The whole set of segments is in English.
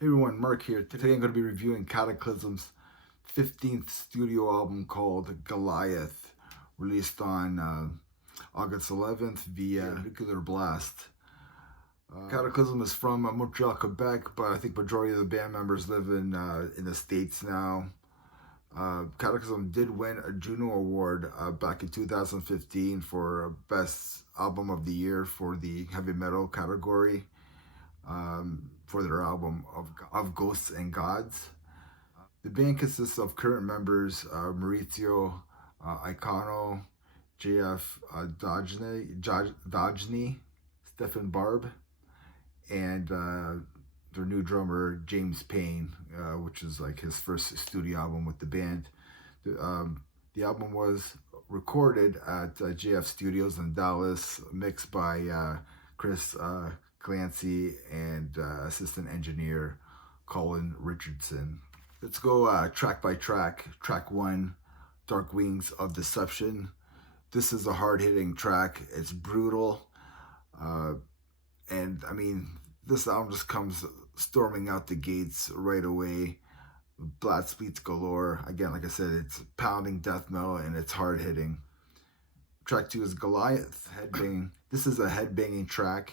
Hey everyone, Mark here. Today I'm going to be reviewing Kataklysm's 15th studio album called Goliath, released on August 11th via Nuclear Blast. Kataklysm is from Montreal, Quebec, but I think majority of the band members live in the States now. Kataklysm did win a Juno Award back in 2015 for Best Album of the Year for the heavy metal category. For their album of Ghosts and Gods. The band consists of current members Maurizio Icono, JF Dodgeny, Stefan Barb, and their new drummer James Payne, which is like his first studio album with the band. The album was recorded at JF Studios in Dallas, mixed by Chris Clancy and assistant engineer Colin Richardson. Let's go track by track. Track 1, Dark Wings of Deception. This is a hard-hitting track. It's brutal. And I mean, this album just comes storming out the gates right away. Blast beats galore. Again, like I said, it's pounding death metal and it's hard-hitting. Track 2 is Goliath, headbanging. This is a headbanging track.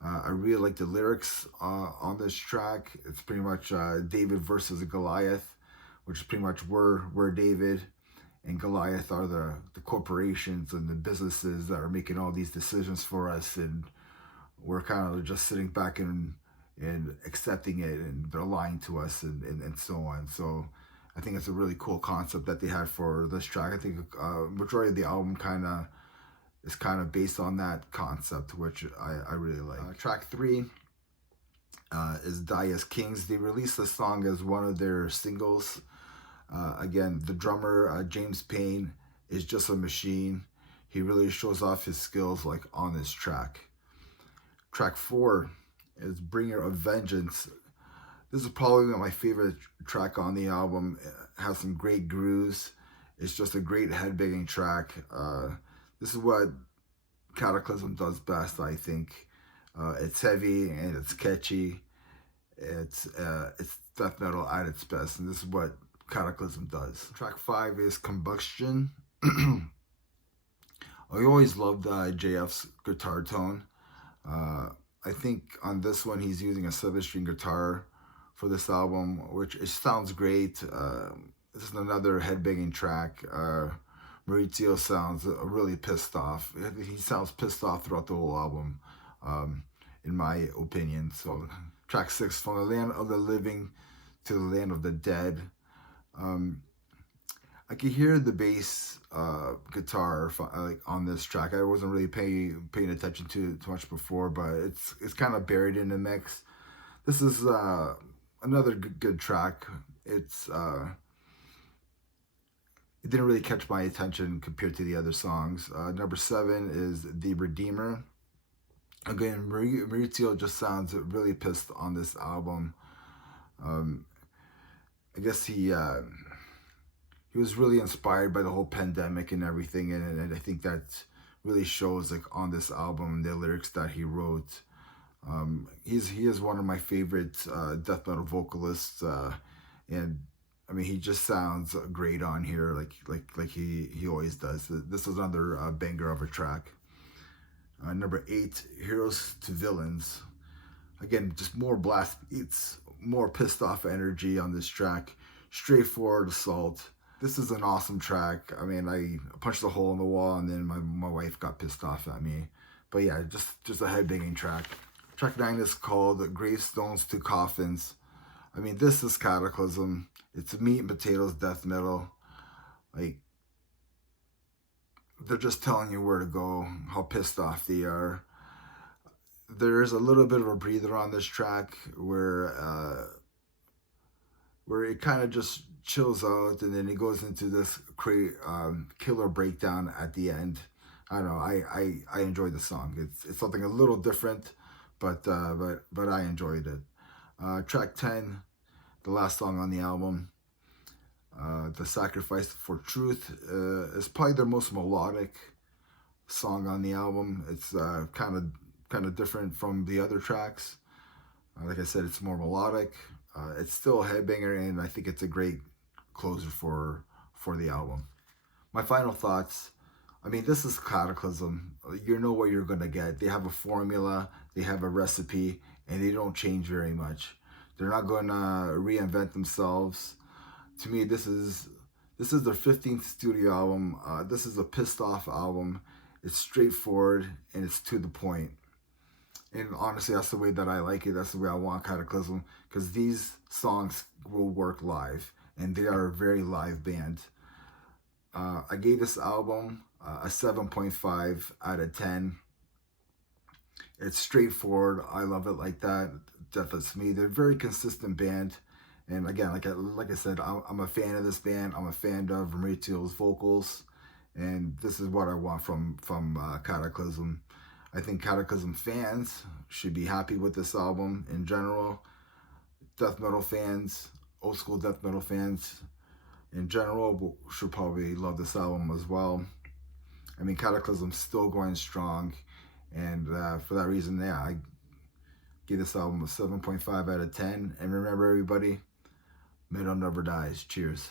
I really like the lyrics on this track. It's pretty much David versus Goliath, which is pretty much we're David and Goliath are the corporations and the businesses that are making all these decisions for us, and we're kind of just sitting back and accepting it, and they're lying to us and so on. So I think it's a really cool concept that they had for this track. I think majority of the album is kind of based on that concept, which I really like. Track 3 is Die as Kings. They released the song as one of their singles. Again, the drummer, James Payne, is just a machine. He really shows off his skills like on this track. Track 4 is Bringer of Vengeance. This is probably my favorite track on the album. It has some great grooves. It's just a great headbanging track. This is what Kataklysm does best, I think. It's heavy and it's catchy. It's death metal at its best, and this is what Kataklysm does. Track 5 is Combustion. I always loved JF's guitar tone. I think on this one he's using a 7-string guitar for this album, which it sounds great. This is another headbanging track. Maurizio sounds really pissed off. He sounds pissed off throughout the whole album, in my opinion. So, track 6, From the Land of the Living to the Land of the Dead. I could hear the bass guitar on this track. I wasn't really paying attention to it too much before, but it's kind of buried in the mix. This is another good track. It didn't really catch my attention compared to the other songs. Number 7 is The Redeemer. Again, Maurizio just sounds really pissed on this album. I guess he was really inspired by the whole pandemic and everything, and I think that really shows like on this album, the lyrics that he wrote. He is one of my favorite death metal vocalists, and I mean, he just sounds great on here, like he always does. This is another banger of a track. Number 8, Heroes to Villains. Again, just more blast beats, more pissed off energy on this track. Straightforward assault. This is an awesome track. I mean, I punched a hole in the wall, and then my wife got pissed off at me. But yeah, just a headbanging track. Track 9 is called Gravestones to Coffins. I mean, this is Kataklysm. It's meat and potatoes death metal. Like, they're just telling you where to go, how pissed off they are. There's a little bit of a breather on this track where it kind of just chills out, and then it goes into this killer breakdown at the end. I don't know. I enjoyed the song. It's something a little different, but I enjoyed it. Track 10, the last song on the album, The Sacrifice for Truth, is probably their most melodic song on the album. It's kind of different from the other tracks. Like I said, it's more melodic. It's still a headbanger, and I think it's a great closer for the album. My final thoughts. I mean, this is Cataclysm. You know what you're gonna get. They have a formula, they have a recipe, and they don't change very much. They're not gonna reinvent themselves. To me, this is their 15th studio album. This is a pissed off album. It's straightforward and it's to the point. And honestly, that's the way that I like it. That's the way I want Cataclysm, because these songs will work live, and they are a very live band. I gave this album a 7.5 out of 10. It's straightforward. I love it like that. That's me. They're a very consistent band. And again, like I said, I'm a fan of this band. I'm a fan of Maurizio's vocals, and this is what I want from Cataclysm. I think Cataclysm fans should be happy with this album in general. Death metal fans, old school death metal fans in general, should probably love this album as well. I mean, Cataclysm's still going strong, and for that reason, yeah, I give this album a 7.5 out of 10. And remember, everybody, metal never dies. Cheers.